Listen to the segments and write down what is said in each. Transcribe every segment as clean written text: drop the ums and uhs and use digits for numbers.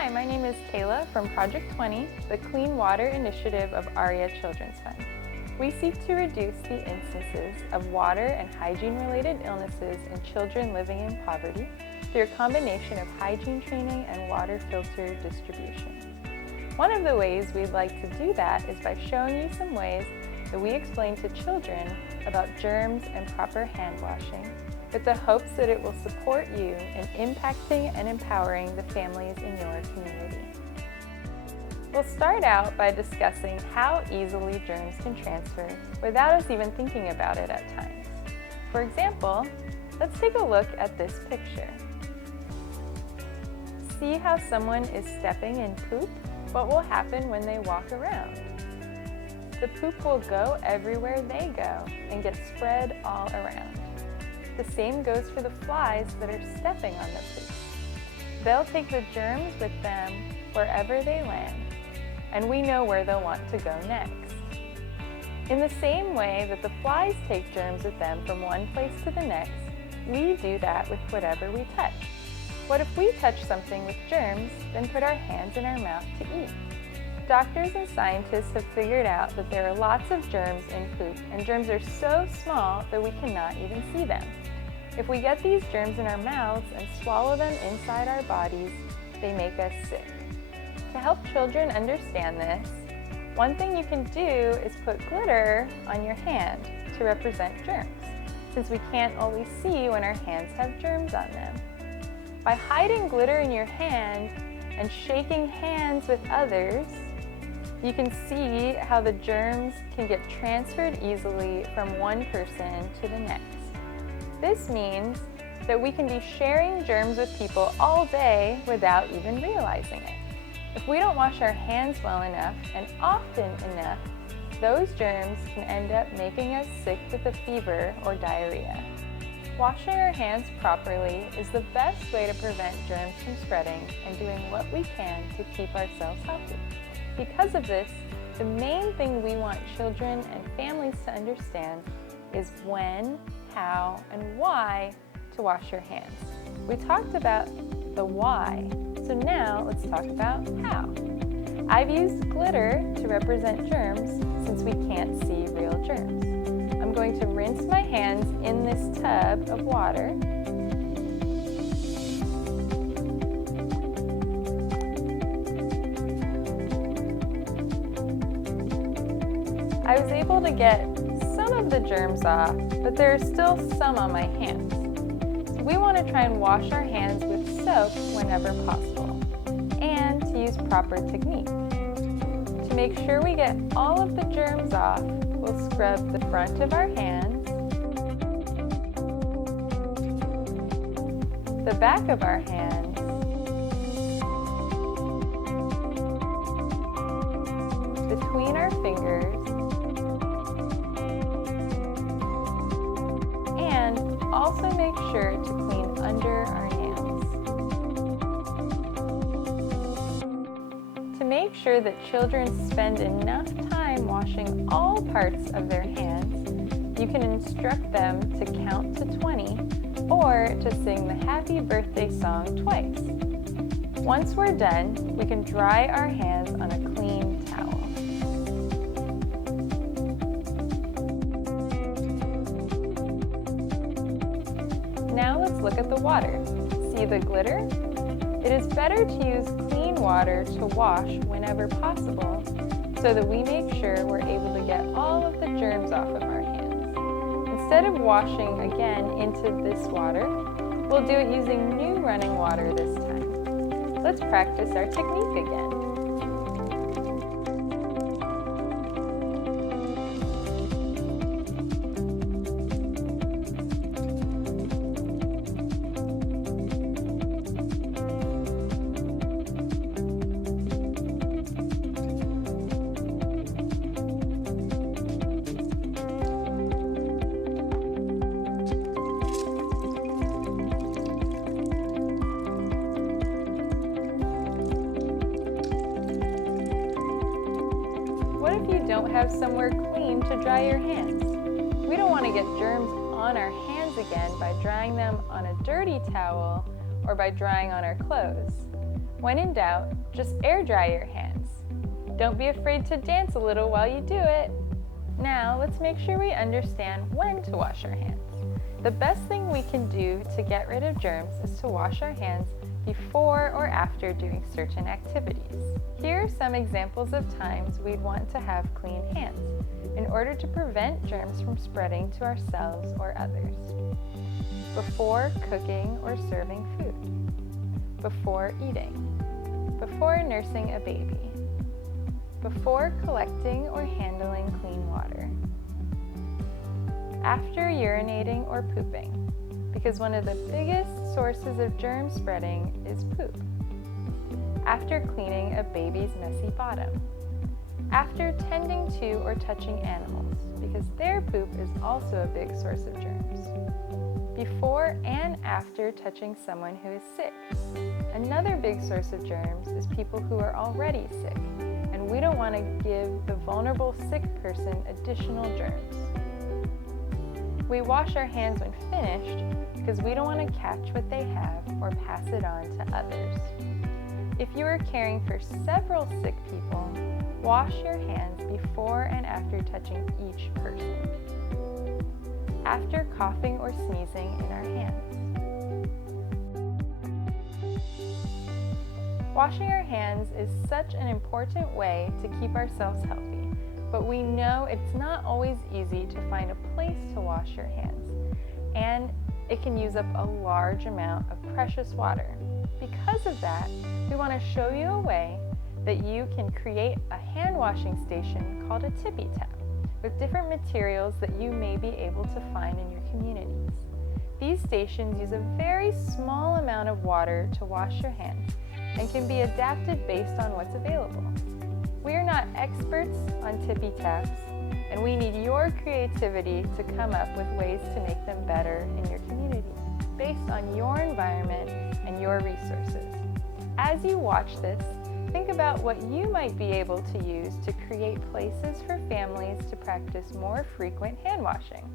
Hi, my name is Kayla from Project 20, the Clean Water Initiative of ARIA Children's Fund. We seek to reduce the instances of water and hygiene-related illnesses in children living in poverty through a combination of hygiene training and water filter distribution. One of the ways we'd like to do that is by showing you some ways that we explain to children about germs and proper hand washing, with the hopes that it will support you in impacting and empowering the families in your community. We'll start out by discussing how easily germs can transfer without us even thinking about it at times. For example, let's take a look at this picture. See how someone is stepping in poop? What will happen when they walk around? The poop will go everywhere they go and get spread all around. The same goes for the flies that are stepping on the poop. They'll take the germs with them wherever they land, and we know where they'll want to go next. In the same way that the flies take germs with them from one place to the next, we do that with whatever we touch. What if we touch something with germs, then put our hands in our mouth to eat? Doctors and scientists have figured out that there are lots of germs in poop, and germs are so small that we cannot even see them. If we get these germs in our mouths and swallow them inside our bodies, they make us sick. To help children understand this, one thing you can do is put glitter on your hand to represent germs, since we can't always see when our hands have germs on them. By hiding glitter in your hand and shaking hands with others, you can see how the germs can get transferred easily from one person to the next. This means that we can be sharing germs with people all day without even realizing it. If we don't wash our hands well enough and often enough, those germs can end up making us sick with a fever or diarrhea. Washing our hands properly is the best way to prevent germs from spreading and doing what we can to keep ourselves healthy. Because of this, the main thing we want children and families to understand is when, how, and why to wash your hands. We talked about the why, so now let's talk about how. I've used glitter to represent germs since we can't see real germs. I'm going to rinse my hands in this tub of water. I was able to get some of the germs off, but there are still some on my hands. So we want to try and wash our hands with soap whenever possible, and to use proper technique. To make sure we get all of the germs off, we'll scrub the front of our hands, the back of our hands, between our fingers, and also make sure to clean under our hands. To make sure that children spend enough time washing all parts of their hands, you can instruct them to count to 20 or to sing the happy birthday song twice. Once we're done, we can dry our hands on a clean towel. Now let's look at the water. See the glitter? It is better to use clean water to wash whenever possible so that we make sure we're able to get all of the germs off of our hands. Instead of washing again into this water, we'll do it using new running water this time. Let's practice our technique again. What if you don't have somewhere clean to dry your hands? We don't want to get germs on our hands again by drying them on a dirty towel or by drying on our clothes. When in doubt, just air dry your hands. Don't be afraid to dance a little while you do it. Now, let's make sure we understand when to wash our hands. The best thing we can do to get rid of germs is to wash our hands before or after doing certain activities. Here are some examples of times we'd want to have clean hands in order to prevent germs from spreading to ourselves or others. Before cooking or serving food. Before eating. Before nursing a baby. Before collecting or handling clean water. After urinating or pooping, because one of the biggest sources of germ spreading is poop. After cleaning a baby's messy bottom. After tending to or touching animals, because their poop is also a big source of germs. Before and after touching someone who is sick. Another big source of germs is people who are already sick, and we don't want to give the vulnerable sick person additional germs. We wash our hands when finished because we don't want to catch what they have or pass it on to others. If you are caring for several sick people, wash your hands before and after touching each person. After coughing or sneezing in our hands. Washing our hands is such an important way to keep ourselves healthy, but we know it's not always easy to find a place to wash your hands, and it can use up a large amount of precious water. Because of that, we want to show you a way that you can create a hand washing station called a tippy tap with different materials that you may be able to find in your communities. These stations use a very small amount of water to wash your hands and can be adapted based on what's available. We are not experts on tippy taps, and we need your creativity to come up with ways to make them better in your community based on your environment and your resources. As you watch this, think about what you might be able to use to create places for families to practice more frequent hand washing.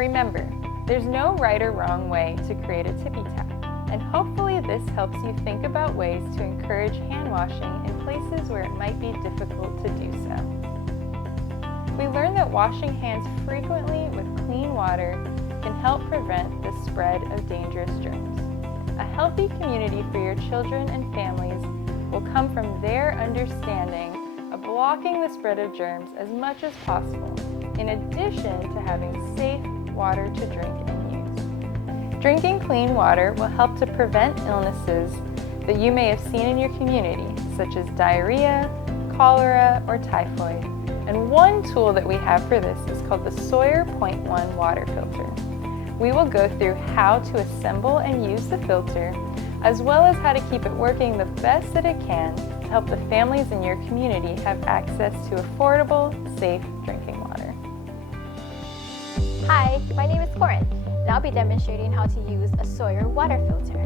Remember, there's no right or wrong way to create a tippy tap, and hopefully this helps you think about ways to encourage hand washing in places where it might be difficult to do so. We learned that washing hands frequently with clean water can help prevent the spread of dangerous germs. A healthy community for your children and families will come from their understanding of blocking the spread of germs as much as possible, in addition to having safe water to drink and use. Drinking clean water will help to prevent illnesses that you may have seen in your community, such as diarrhea, cholera, or typhoid. And one tool that we have for this is called the Sawyer Point 1 water filter. We will go through how to assemble and use the filter, as well as how to keep it working the best that it can to help the families in your community have access to affordable, safe drinking water. Hi, my name is Corinne, and I'll be demonstrating how to use a Sawyer water filter.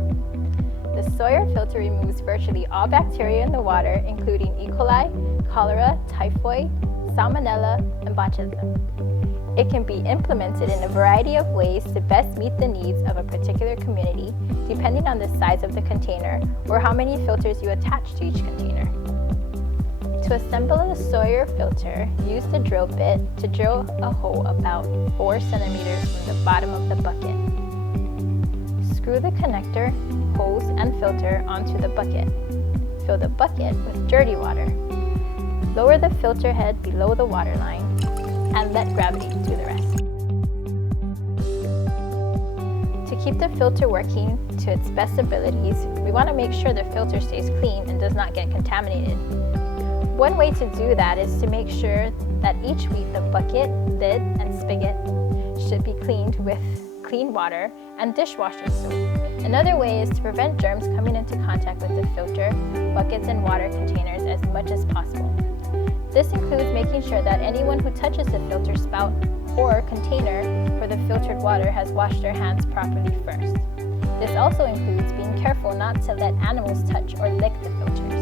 The Sawyer filter removes virtually all bacteria in the water, including E. coli, cholera, typhoid, salmonella, and botulism. It can be implemented in a variety of ways to best meet the needs of a particular community, depending on the size of the container or how many filters you attach to each container. To assemble a Sawyer filter, use the drill bit to drill a hole about 4 centimeters from the bottom of the bucket. Screw the connector, hose, and filter onto the bucket. Fill the bucket with dirty water. Lower the filter head below the water line and let gravity do the rest. To keep the filter working to its best abilities, we want to make sure the filter stays clean and does not get contaminated. One way to do that is to make sure that each week the bucket, lid, and spigot should be cleaned with clean water and dishwashing soap. Another way is to prevent germs coming into contact with the filter, buckets, and water containers as much as possible. This includes making sure that anyone who touches the filter spout or container for the filtered water has washed their hands properly first. This also includes being careful not to let animals touch or lick the filters.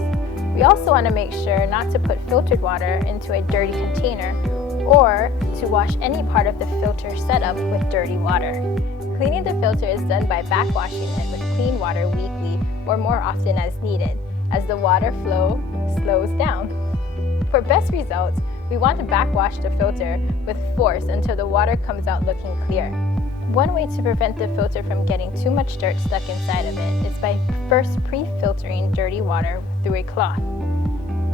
We also want to make sure not to put filtered water into a dirty container or to wash any part of the filter setup with dirty water. Cleaning the filter is done by backwashing it with clean water weekly or more often as needed, as the water flow slows down. For best results, we want to backwash the filter with force until the water comes out looking clear. One way to prevent the filter from getting too much dirt stuck inside of it is by first pre-filtering dirty water through a cloth.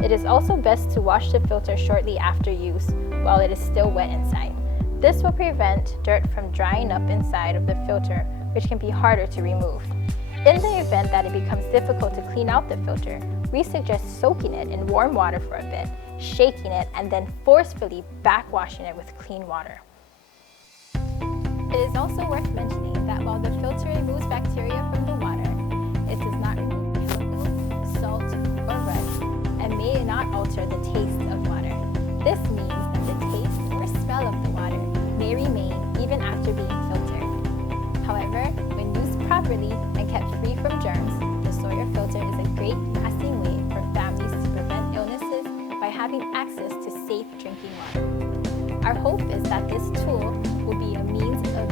It is also best to wash the filter shortly after use while it is still wet inside. This will prevent dirt from drying up inside of the filter, which can be harder to remove. In the event that it becomes difficult to clean out the filter, we suggest soaking it in warm water for a bit, shaking it, and then forcefully backwashing it with clean water. It is also worth mentioning that while the filter removes bacteria from the water, it does not remove chemicals, salt, or rust, and may not alter the taste of water. This means that the taste or smell of the water may remain even after being filtered. However, when used properly and kept free from germs, the Sawyer filter is a great lasting way for families to prevent illnesses by having access to safe drinking water. Our hope is that this tool will be a means of